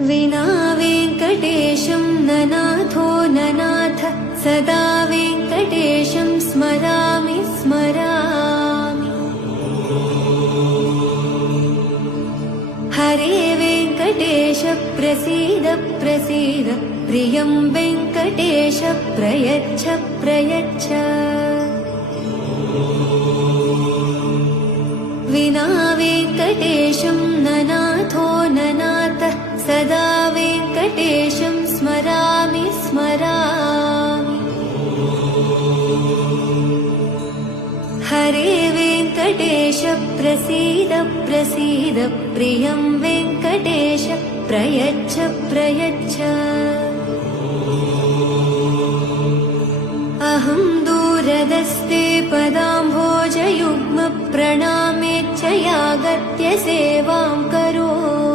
विना वेङ्कटेशं ननाथो ननाथ सदा वेङ्कटेशं स्मरामि स्मरामि। हरे वेङ्कटेश प्रसीद प्रसीद प्रियं वेङ्कटेश प्रयच्छ प्रयच्छ। विना वेङ्कटेशं ननाथो ननाथ सदा वेङ्कटेशं स्मरामि स्मरामि। हरे वेङ्कटेश प्रसीद प्रसीद प्रियं वेङ्कटेश प्रयच्छ प्रयच्छ। अहं दूरदस्ते पदाम्भोजयुग्म प्रणामेच्छ यागत्य सेवां करोमि।